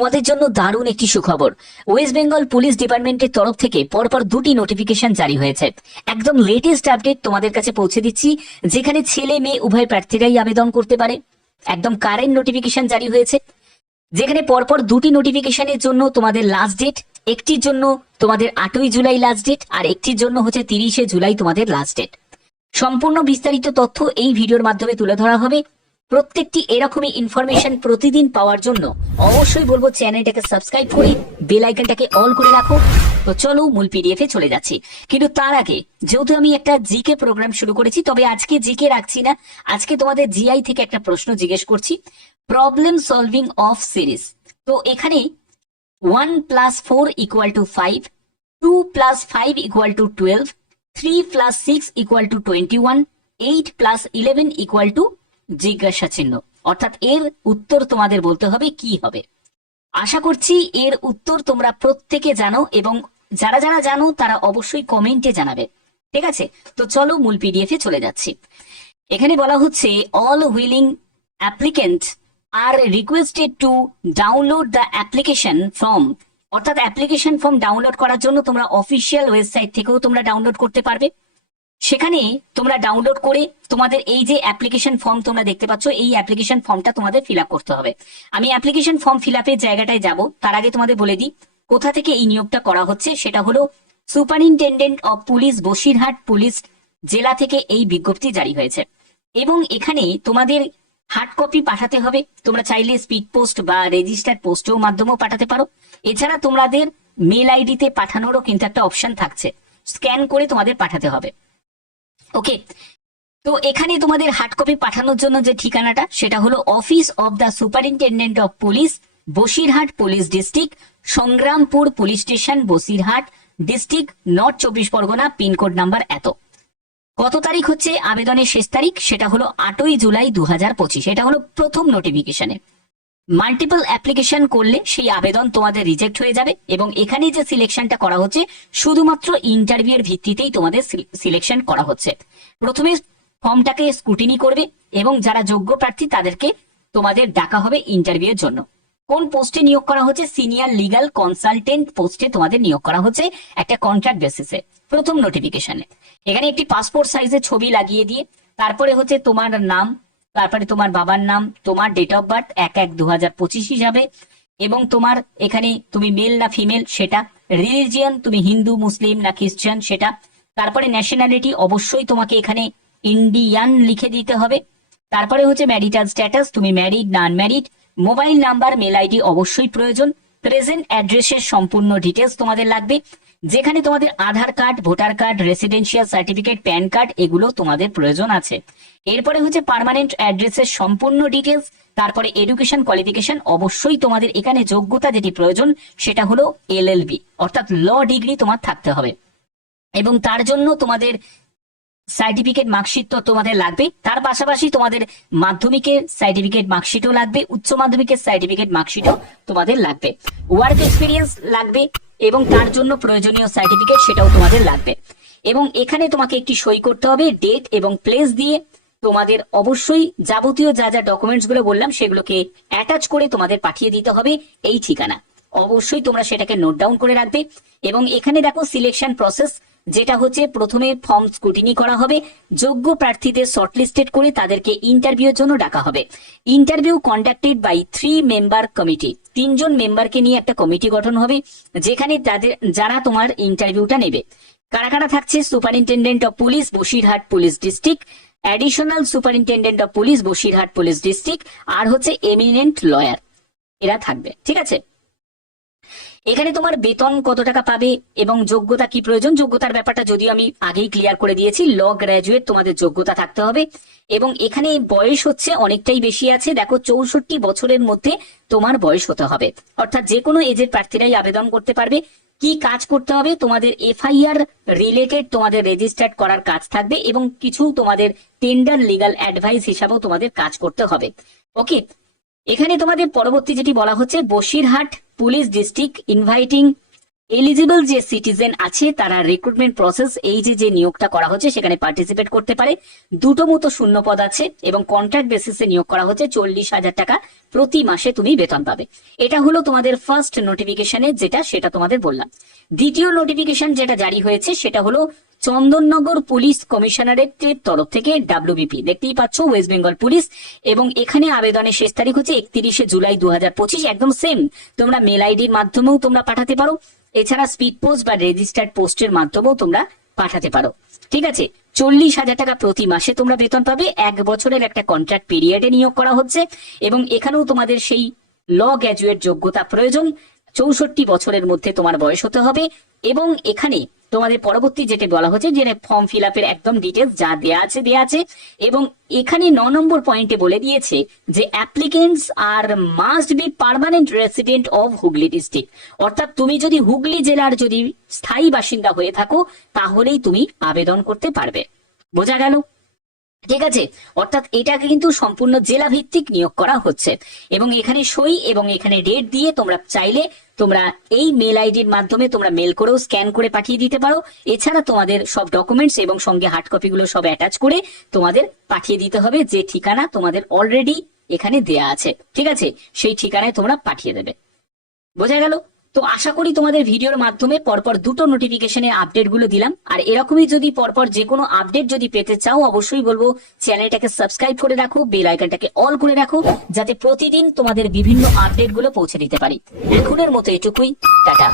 তোমাদের জন্য দারুণ একটি সুখবর। ওয়েস্ট বেঙ্গল পুলিশ ডিপার্টমেন্টের তরফ থেকে পরপর দুটি নোটিফিকেশন জারি হয়েছে। একদম লেটেস্ট আপডেট তোমাদের কাছে পৌঁছে দিচ্ছি, যেখানে ছেলে মেয়ে উভয় প্রার্থীরাই আবেদন করতে পারে। একদম কারেন্ট নোটিফিকেশন জারি হয়েছে, যেখানে পরপর দুটি নোটিফিকেশনের জন্য তোমাদের লাস্ট ডেট একটির জন্য তোমাদের আটই জুলাই লাস্ট ডেট আর একটির জন্য হচ্ছে তিরিশে জুলাই তোমাদের লাস্ট ডেট সম্পূর্ণ বিস্তারিত তথ্য এই ভিডিওর মাধ্যমে তুলে ধরা হবে। প্রত্যেকটি এরকমই ইনফরমেশন প্রতিদিন পাওয়ার জন্য অবশ্যই বলব চ্যানেলটাকে সাবস্ক্রাইব করে বেল আইকনটাকে অল করে রাখো। তো চলো মূল পিডিএফ এ চলে যাচ্ছি। কিন্তু তার আগে, যেহেতু আমি একটা জিকে প্রোগ্রাম শুরু করেছি, তবে আজকে জিকে রাখছি না। আজকে তোমাদের জিআই থেকে একটা প্রশ্ন জিজ্ঞেস করছি। প্রবলেম সলভিং অফ সিরিজ তো এখানে one plus four equal to five two plus five equal to twelve three plus six equal to twenty one eight plus eleven equal to জিজ্ঞাসা চিহ্ন অর্থাৎ এর উত্তর তোমাদের বলতে হবে কি হবে। আশা করছি এর উত্তর তোমরা প্রত্যেকে জানো এবং যারা যারা জানো তারা অবশ্যই কমেন্টে জানাবে। ঠিক আছে? তো চলো মূল পিডিএফে চলে যাচ্ছি। এখানে বলা হচ্ছে all willing applicant are requested to download the application form অর্থাৎ অ্যাপ্লিকেশন ফর্ম ডাউনলোড করার জন্য তোমরা অফিসিয়াল ওয়েবসাইট থেকেও তোমরা ডাউনলোড করতে পারবে। সেখানে তোমরা ডাউনলোড করে তোমাদের এই যে অ্যাপ্লিকেশন ফর্ম তোমরা দেখতে পাচ্ছ, এই অ্যাপ্লিকেশন ফর্মটা তোমাদের ফিল করতে হবে। আমি অ্যাপ্লিকেশন ফর্ম ফিল জায়গাটায় যাব, তার আগে তোমাদের বলে দিই, কোথা থেকে এই নিয়োগটা করা হচ্ছে, সেটা হলো superintendent of police Basirhat police জেলা থেকে এই বিজ্ঞপ্তি জারি হয়েছে। এবং এখানে তোমাদের হার্ড কপি পাঠাতে হবে, তোমরা চাইলে স্পিড পোস্ট বা রেজিস্টার্ড পোস্টেও মাধ্যমেও পাঠাতে পারো। এছাড়া তোমাদের মেল আইডিতে পাঠানোরও কিন্তু একটা অপশন থাকছে স্ক্যান করে তোমাদের পাঠাতে হবে। ওকে তো এখানে তোমাদের হার্ড কপি পাঠানোর জন্য যে ঠিকানাটা, সেটা হলো office of the superintendent of police Basirhat police district Sangrampur police station Basirhat district north চব্বিশ পরগনা, পিনকোড নাম্বার এত। কত তারিখ হচ্ছে? আবেদনের শেষ তারিখ, সেটা হলো আটই জুলাই দু হাজার পঁচিশ। এটা হলো প্রথম নোটিফিকেশনে মাল্টিপল অ্যাপ্লিকেশন করলে সেই আবেদন তোমাদের রিজেক্ট হয়ে যাবে এবং এখানে যে সিলেকশনটা করা হচ্ছে, শুধুমাত্র ইন্টারভিউয়ের ভিত্তিতেই তোমাদের সিলেকশন করা হচ্ছে। প্রথমে ফর্মটাকে স্কুটিনি করবে এবং যারা যোগ্য প্রার্থী তাদেরকে তোমাদের ডাকা হবে ইন্টারভিউ এর জন্য। কোন পোস্টে নিয়োগ করা হচ্ছে? সিনিয়র লিগাল কনসালটেন্ট পোস্টে তোমাদের নিয়োগ করা হচ্ছে একটা কন্ট্রাক্ট বেসিসে প্রথম নোটিফিকেশনে এখানে একটি পাসপোর্ট সাইজের ছবি লাগিয়ে দিয়ে, তারপরে হচ্ছে তোমার নাম তারপরে তোমার বাবার নাম, তোমার ডেট অফ বার্থ এক এক দু হাজার পঁচিশ হিসাবে, এবং তোমার এখানে তুমি মেল না ফিমেল সেটা রিলিজিয়ান তুমি হিন্দু, মুসলিম না খ্রিস্টান সেটা, তারপরে ন্যাশনালিটি অবশ্যই তোমাকে এখানে ইন্ডিয়ান লিখে দিতে হবে, তারপরে হচ্ছে ম্যারিটাল স্ট্যাটাস তুমি ম্যারিড না unmarried mobile number mail ID অবশ্যই প্রয়োজন প্রেজেন্ট অ্যাড্রেসের সম্পূর্ণ ডিটেলস তোমাদের লাগবে। যেখানে তোমাদের Aadhaar card, voter card residential certificate PAN card এগুলো তোমাদের প্রয়োজন আছে। এরপরে হচ্ছে পার্মানেন্ট অ্যাড্রেসের সম্পূর্ণ ডিটেলস তারপরে এডুকেশন কোয়ালিফিকেশন অবশ্যই তোমাদের এখানে যোগ্যতা যেটি প্রয়োজন সেটা হলো এলএলবি অর্থাৎ ল ডিগ্রি তোমার থাকতে হবে। এবং তার জন্য তোমাদের সার্টিফিকেট মার্কশিট তো তোমাদের লাগবে তার পাশাপাশি তোমাদের মাধ্যমিকের সার্টিফিকেট মার্কশিটও লাগবে, উচ্চ মাধ্যমিকের সার্টিফিকেট মার্কশিটও তোমাদের লাগবে। ওয়ার্ক এক্সপিরিয়েন্স লাগবে এবং তার জন্য প্রয়োজনীয় সার্টিফিকেট সেটাও তোমাদের লাগবে। এবং এখানে তোমাকে একটি সই করতে হবে ডেট এবং প্লেস দিয়ে। তোমাদের অবশ্যই যাবতীয় যা যা ডকুমেন্টসগুলো বললাম সেগুলোকে অ্যাটাচ করে তোমাদের পাঠিয়ে দিতে হবে এই ঠিকানা। অবশ্যই তোমরা সেটাকে নোট ডাউন করে রাখবে। এবং এখানে দেখো সিলেকশন প্রসেস যেটা হচ্ছে প্রথমে ফর্ম স্কুটিনি করা হবে, যোগ্য প্রার্থীদের শর্টলিস্টেড করে তাদেরকে ইন্টারভিউর জন্য ডাকা হবে। Interview conducted by three member committee. তিনজন মেম্বারকে নিয়ে একটা কমিটি গঠন হবে, যেখানে তাদের, যারা তোমার ইন্টারভিউটা নেবে। কারা কারা থাকছে? Superintendent of police, Basirhat police district. Additional superintendent of police, Basirhat police district. আর হচ্ছে এমিনেন্ট লয়ার। এরা থাকবে, ঠিক আছে? এখানে তোমার বেতন কত টাকা পাবে এবং যোগ্যতা কি প্রয়োজন? যোগ্যতার ব্যাপারটা যদিও আমি আগেই ক্লিয়ার করে দিয়েছি ল গ্র্যাজুয়েট তোমাদের যোগ্যতা থাকতে হবে। এবং এখানে বয়স হচ্ছে অনেকটাই বেশি আছে, দেখো চৌষট্টি বছরের মধ্যে তোমার বয়স হতে হবে। অর্থাৎ যে কোনো এজের প্রার্থীরাই আবেদন করতে পারবে। কি কাজ করতে হবে? তোমাদের এফআইআর রিলেটেড তোমাদের রেজিস্টার্ড করার কাজ থাকবে এবং কিছু তোমাদের টেন্ডার লিগাল অ্যাডভাইস হিসাবেও তোমাদের কাজ করতে হবে। ওকে এখানে তোমাদের পরবর্তী যেটি বলা হচ্ছে, Basirhat police district inviting eligible যে সিটিজেন আছে, তারা রিক্রুটমেন্ট প্রসেস এই যে যে নিয়োগটা করা হচ্ছে, সেখানে পার্টিসিপেট করতে পারে। দুটো মতো শূন্য পদ আছে এবং কন্ট্রাক্ট বেসিসে নিয়োগ করা হচ্ছে চল্লিশ হাজার টাকা প্রতি মাসে তুমি বেতন পাবে। এটা হলো তোমাদের ফার্স্ট নোটিফিকেশনে যেটা, সেটা তোমাদের বললাম। দ্বিতীয় নোটিফিকেশন যেটা জারি হয়েছে, সেটা হলো চন্দননগর পুলিশ কমিশনারেটের তরফ থেকে ডাব্লিউবিপি দেখতেই পাচ্ছ ওয়েস্ট বেঙ্গল পুলিশ, এবং এখানে আবেদনের শেষ তারিখ হচ্ছে একত্রিশে জুলাই দুহাজার পঁচিশ, একদম সেম তোমরা মেল আইডির মাধ্যমেও তোমরা পাঠাতে পারো। এছাড়া স্পিড পোস্ট বা রেজিস্টার্ড পোস্টের মাধ্যমেও তোমরা পাঠাতে পারো। ঠিক আছে? চল্লিশ হাজার টাকা প্রতি মাসে তোমরা বেতন পাবে। এক বছরের একটা কন্ট্রাক্ট পিরিয়ডে নিয়োগ করা হচ্ছে, এবং এখানেও তোমাদের সেই ল গ্র্যাজুয়েট যোগ্যতা প্রয়োজন। চৌষট্টি বছরের মধ্যে তোমার বয়স হতে হবে, এবং এখানে তোমাদের পরবর্তী যেটা বলা হচ্ছে, যে ফর্ম ফিল আপের একদম ডিটেলস যা দেয়া আছে দেয়া আছে। এবং এখানে ন নম্বর পয়েন্টে বলে দিয়েছে যে applicants are must be permanent resident of Hooghly district অর্থাৎ তুমি যদি হুগলি জেলার যদি স্থায়ী বাসিন্দা হয়ে থাকো, তাহলেই তুমি আবেদন করতে পারবে। বোঝা গেল? ঠিক আছে? অর্থাৎ এটাকে কিন্তু সম্পূর্ণ জেলা ভিত্তিক নিয়োগ করা হচ্ছে। এবং এখানে সই এবং এখানে ডেট দিয়ে তোমরা চাইলে তোমরা এই মেল আইডির মাধ্যমে তোমরা মেল করেও স্ক্যান করে পাঠিয়ে দিতে পারো। এছাড়া তোমাদের সব ডকুমেন্টস এবং সঙ্গে হার্ড কপিগুলো সব অ্যাটাচ করে তোমাদের পাঠিয়ে দিতে হবে যে ঠিকানা তোমাদের অলরেডি এখানে দেয়া আছে। ঠিক আছে? সেই ঠিকানায় তোমরা পাঠিয়ে দেবে। বোঝা গেল? তো আশা করি তোমাদের ভিডিওর মাধ্যমে পরপর দুটো নোটিফিকেশনের আপডেটগুলো দিলাম। আর এরকমই যদি পরপর যে কোনো আপডেট যদি পেতে চাও, অবশ্যই বলব চ্যানেলটাকে সাবস্ক্রাইব করে রাখো বেল আইকনটাকে অল করে রাখো, যাতে প্রতিদিন তোমাদের বিভিন্ন আপডেটগুলো পৌঁছে দিতে পারি। এখনের মতো এটুকুই, টাটা।